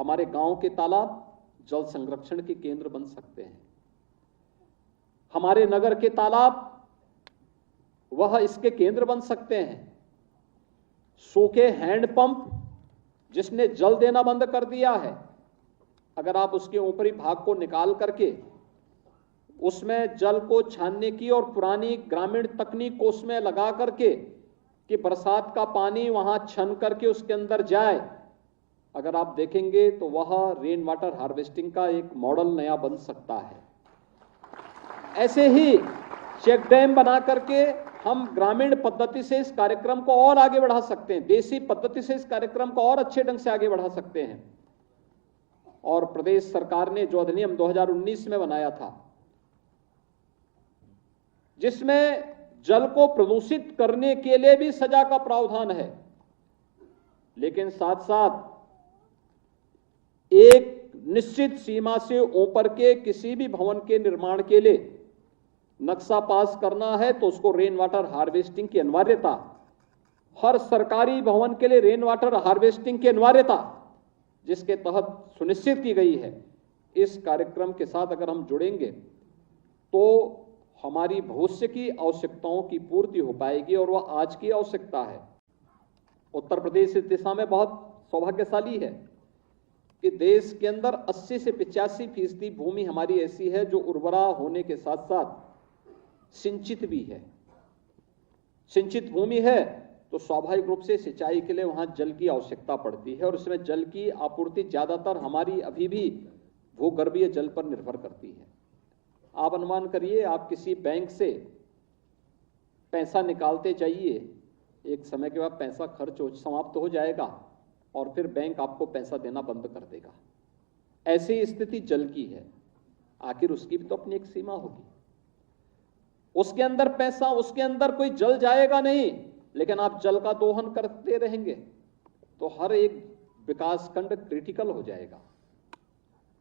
हमारे गांव के तालाब जल संरक्षण के केंद्र बन सकते हैं। हमारे नगर के तालाब वह इसके केंद्र बन सकते हैं। सूखे हैंडपंप जिसने जल देना बंद कर दिया है, अगर आप उसके ऊपरी भाग को निकाल करके उसमें जल को छानने की और पुरानी ग्रामीण तकनीक को उसमें लगा करके कि बरसात का पानी वहां छन करके उसके अंदर जाए, अगर आप देखेंगे तो वह रेन वाटर हार्वेस्टिंग का एक मॉडल नया बन सकता है। ऐसे ही चेक डैम बना करके हम ग्रामीण पद्धति से इस कार्यक्रम को और आगे बढ़ा सकते हैं, देसी पद्धति से इस कार्यक्रम को और अच्छे ढंग से आगे बढ़ा सकते हैं। और प्रदेश सरकार ने जो अधिनियम 2019 में बनाया था, जिसमें जल को प्रदूषित करने के लिए भी सजा का प्रावधान है, लेकिन साथ साथ एक निश्चित सीमा से ऊपर के किसी भी भवन के निर्माण के लिए नक्शा पास करना है तो उसको रेन वाटर हार्वेस्टिंग की अनिवार्यता, हर सरकारी भवन के लिए रेन वाटर हार्वेस्टिंग की अनिवार्यता जिसके तहत सुनिश्चित की गई है, इस कार्यक्रम के साथ अगर हम जुड़ेंगे तो हमारी भविष्य की आवश्यकताओं की पूर्ति हो पाएगी और वह आज की आवश्यकता है। उत्तर प्रदेश इस दिशा में बहुत सौभाग्यशाली है कि देश के अंदर 80 से 85% भूमि हमारी ऐसी है जो उर्वरा होने के साथ साथ सिंचित भी है। सिंचित भूमि है तो स्वाभाविक रूप से सिंचाई के लिए वहां जल की आवश्यकता पड़ती है और उसमें जल की आपूर्ति ज्यादातर हमारी अभी भी भूगर्भीय जल पर निर्भर करती है। आप अनुमान करिए, आप किसी बैंक से पैसा निकालते जाइए, एक समय के बाद पैसा खर्च समाप्त हो जाएगा और फिर बैंक आपको पैसा देना बंद कर देगा। ऐसी स्थिति जल की है। आखिर उसकी भी तो अपनी एक सीमा होगी। उसके अंदर पैसा, उसके अंदर कोई जल जाएगा नहीं, लेकिन आप जल का दोहन करते रहेंगे तो हर एक विकास खंड क्रिटिकल हो जाएगा।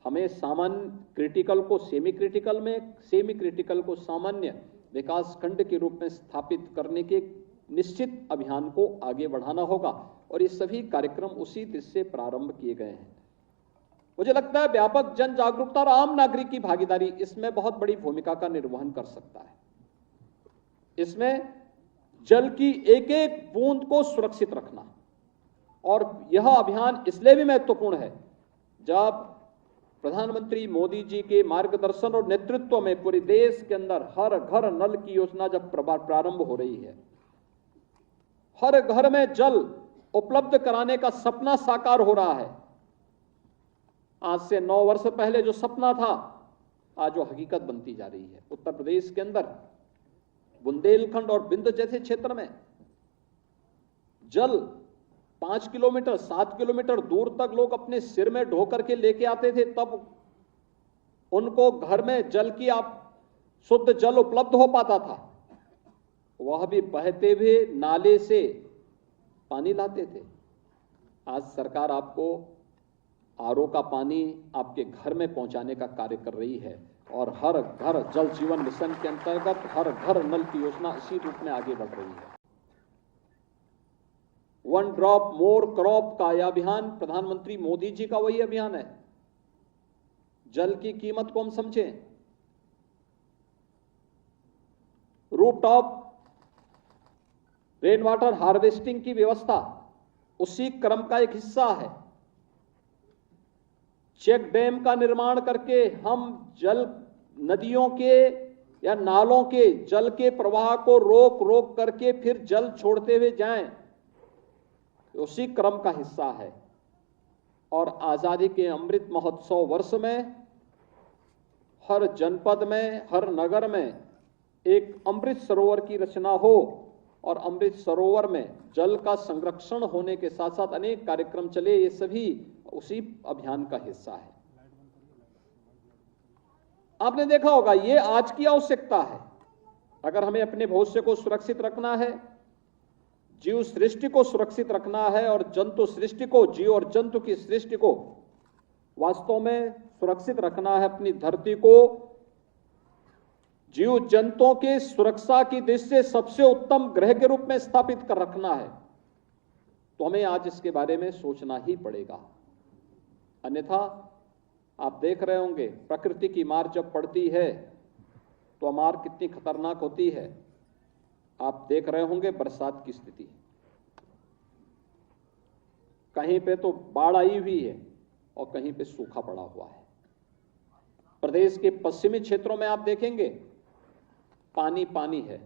हमें सामान्य क्रिटिकल को सेमी क्रिटिकल में, सेमी क्रिटिकल को सामान्य विकास खंड के रूप में स्थापित करने के निश्चित अभियान को आगे बढ़ाना होगा और ये सभी कार्यक्रम उसी दिशा से प्रारंभ किए गए हैं। मुझे लगता है व्यापक जन जागरूकता और आम नागरिक की भागीदारी इसमें बहुत बड़ी भूमिका का निर्वहन कर सकता है। इसमें जल की एक एक बूंद को सुरक्षित रखना, और यह अभियान इसलिए भी महत्वपूर्ण है जब प्रधानमंत्री मोदी जी के मार्गदर्शन और नेतृत्व में पूरे देश के अंदर हर घर नल की योजना जब प्रारंभ हो रही है, हर घर में जल उपलब्ध कराने का सपना साकार हो रहा है। आज से 9 वर्ष पहले जो सपना था आज वो हकीकत बनती जा रही है। उत्तर प्रदेश के अंदर बुंदेलखंड और बिंद जैसे क्षेत्र में जल 5 किलोमीटर 7 किलोमीटर दूर तक लोग अपने सिर में ढो करके लेके आते थे, तब उनको घर में जल की शुद्ध जल उपलब्ध हो पाता था। वह भी बहते हुए नाले से पानी लाते थे। आज सरकार आपको आरओ का पानी आपके घर में पहुंचाने का कार्य कर रही है और हर घर जल जीवन मिशन के अंतर्गत हर घर नल की योजना इसी रूप में आगे बढ़ रही है। 1 ड्रॉप मोर क्रॉप का यह अभियान प्रधानमंत्री मोदी जी का वही अभियान है। जल की कीमत को हम समझें। रूफटॉप रेन वाटर हार्वेस्टिंग की व्यवस्था उसी क्रम का एक हिस्सा है। चेक डैम का निर्माण करके हम जल नदियों के या नालों के जल के प्रवाह को रोक करके फिर जल छोड़ते हुए जाएं, उसी क्रम का हिस्सा है। और आजादी के अमृत महोत्सव वर्ष में हर जनपद में, हर नगर में एक अमृत सरोवर की रचना हो और अमृत सरोवर में जल का संरक्षण होने के साथ साथ अनेक कार्यक्रम चले, ये सभी उसी अभियान का हिस्सा है। आपने देखा होगा ये आज की आवश्यकता है। अगर हमें अपने भविष्य को सुरक्षित रखना है, जीव सृष्टि को सुरक्षित रखना है और जंतु सृष्टि को, जीव और जंतु की सृष्टि को वास्तव में सुरक्षित रखना है, अपनी धरती को जीव जंतुओं की सुरक्षा की दृष्टि से सबसे उत्तम ग्रह के रूप में स्थापित कर रखना है, तो हमें आज इसके बारे में सोचना ही पड़ेगा। अन्यथा आप देख रहे होंगे प्रकृति की मार जब पड़ती है तो मार कितनी खतरनाक होती है। आप देख रहे होंगे बरसात की स्थिति, कहीं पे तो बाढ़ आई हुई है और कहीं पे सूखा पड़ा हुआ है। प्रदेश के पश्चिमी क्षेत्रों में आप देखेंगे पानी पानी है,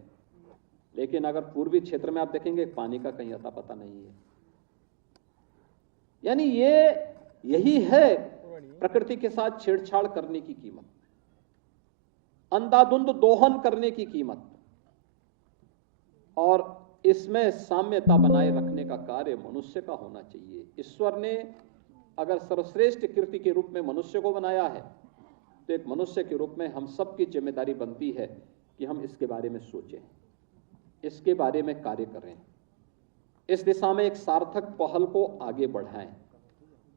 लेकिन अगर पूर्वी क्षेत्र में आप देखेंगे पानी का कहीं अता पता नहीं है। यानी यही है प्रकृति के साथ छेड़छाड़ करने की कीमत, अंधाधुंध दोहन करने की कीमत, और इसमें साम्यता बनाए रखने का कार्य मनुष्य का होना चाहिए। ईश्वर ने अगर सर्वश्रेष्ठ कृति के रूप में मनुष्य को बनाया है तो एक मनुष्य के रूप में हम सबकी जिम्मेदारी बनती है कि हम इसके बारे में सोचें, इसके बारे में कार्य करें, इस दिशा में एक सार्थक पहल को आगे बढ़ाएं,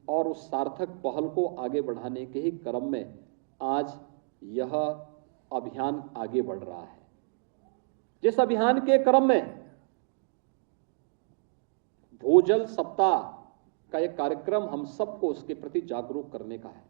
और उस सार्थक पहल को आगे बढ़ाने के ही क्रम में आज यह अभियान आगे बढ़ रहा है। जिस अभियान के क्रम में भूजल सप्ताह का एक कार्यक्रम हम सबको उसके प्रति जागरूक करने का है।